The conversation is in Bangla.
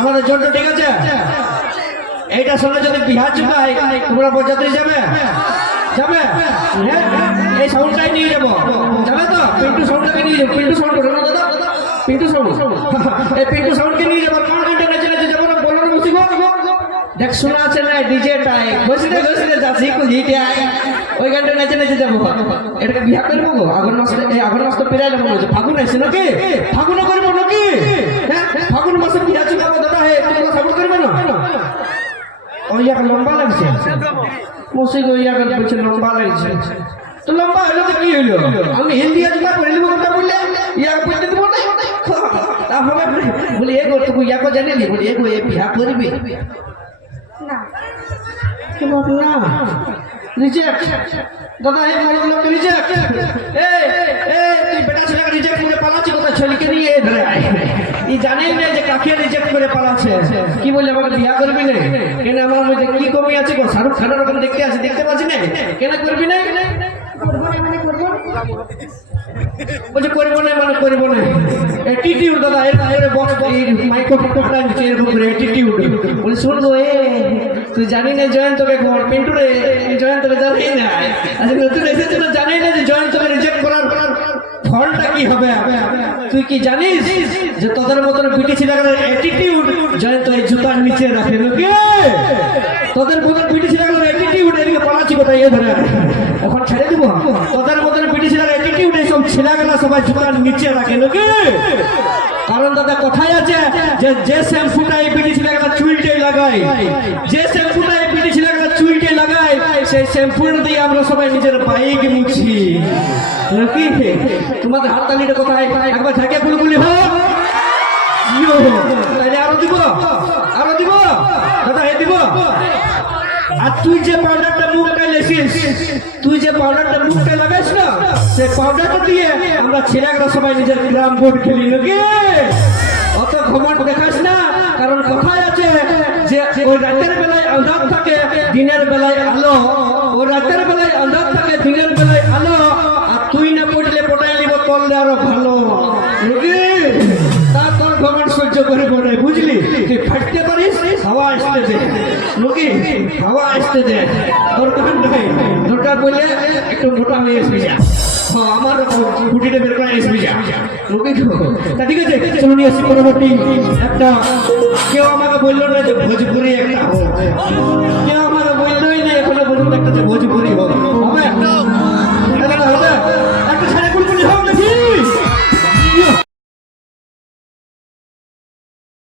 আমাদের জন্য ঠিক আছে। এইটার সঙ্গে যদি বিহার চুকাই তোমরা বরযাত্রী যাবে যাবে এই সাউন্ডটাই নিয়ে যাবো, যাবে তো? পিন্টু সাউন্ডটাকে নিয়ে যাবো। পিন্টু সাউন্ড করে না দাদা, পিন্টু সাউন্ড, এই পিন্টু সাউন্ডকে নিয়ে যাবো। কোন ঘন্টা নেচে নেচে যাবো না, বলো না বসি গো। দেখ শোনা আছে না ডিজেটাই বসে দে যাচ্ছি কুলিতে আয়, ওই গানটা নেচে নেচে যাবো। এটাকে বিয়া করবো গো আগুন মাসে, এই আগুন মাস তো পেরাইলে মনে হচ্ছে ফাগুন আছে নাকি, ফাগুনও করবো নাকি? হ্যাঁ ফাগুন মাসে বিয়া চুকাবো দাদা। হে তোমরা সাপোর্ট করবে না? ওই এক লম্বা লাগছে মুসিক, ওই এক বলছে লম্বা লাগছে। তো লম্বা হলো তো কি হইলো? আমি হিন্দি আজ না পড়ে নিব কথা বললে ইয়া পড়তে দেব না। তাহলে বলি এগো তুই ইয়াকো জানি নি, বলি এগো এ বিয়া করবি না কি বল না রিজেক্ট দাদা। এই বড় লোক রিজেক্ট। এই এই তুই বেটা ছেলেকে রিজেক্ট করে পালাচ্ছি কথা, ছেলেকে নিয়ে ধরে আয়। ই জানেই না যে কাকে রিজেক্ট করে পালাচ্ছে। কি বলে আমাকে বিয়া করবি না? কেন আমার মধ্যে কি কমি আছে গো? শাহরুখ খানের রকম দেখতে আছে, দেখতে পাচ্ছি না? কেন করবি না? বলছে করবো না মানে করবো না। অ্যাটিটিউড দাদা, এর বড় মাইক্রোফোনটা নিচে এরকম করে অ্যাটিটিউড। বলি শুনবো এ তুই জানি না জয়ন্তকে খবর পিন্টু রে, জয়ন্তকে জানি না। আচ্ছা নতুন এসেছে তো জানি না যে জয়ন্তকে রিজেক্ট করার ফলটা কি হবে। তুই কি জানিস যে তোদের মতন পিটি ছিলার অ্যাটিটিউড জয়ন্ত এই জুতার নিচে রাখে নাকি? তোদের মতন পিটি ছিলার অ্যাটিটিউড এদিকে পালাচ্ছি কোথায় এ ধরে এখন ছেড়ে দিব। তোদের মতন পিটি ছিলার অ্যাটিটিউড এইসব ছিলাগুলা সবাই জুতার নিচে রাখে নাকি? কারণ দাদা কথাই আছে যে শ্যাম্পুটা এই পিটি ছিলাগুলা চুলটে লাগায়, যে শ্যাম্পুটা এই পিটি ছিলাগুলা চুলটে লাগায়, সেই শ্যাম্পুর দিয়ে আমরা সবাই নিজের বাইক মুছি নাকি? তোমাদের হাততালিটা কোথায় একবার থাকে ফুলগুলি হোক তাহলে আরো দিব, আরো দিব দাদা, এ দিব। আর তুই যে পাউডারটা মুখটায় লেছিস, তুই যে পাউডারটা মুখটায় লাগাইস না, সেই পাউডারটা দিয়ে আমরা ছেলেরা সবাই নিজের গ্রাম বোর্ড খেলি নাকি? অত ঘমট দেখাস না, কারণ কথায় আছে যে ওই রাতের বেলায় আন্ধার থাকে দিনের বেলায় আলো, ও রাতের বেলায় আন্ধার থাকে দিনের বেলায় আলো। আর তুই না পড়লে পটাই নিব করলে আরো ভালো নাকি? তার তোর ঘমট সহ্য করে পড়ে বুঝলি? তুই ফাটতে পারিস, হাওয়া আসতে দে নাকি, হাওয়া আসতে দে, দরকার নেই। দরকার বললে একটু মোটা হয়ে আসবি যা। হ্যাঁ আমার গুটিটা বের করে আসবি যা নাকি? তা ঠিক আছে চলো নিয়ে আসি পরবর্তী একটা। কেউ আমাকে বললো না যে ভোজপুরি একটা কেউ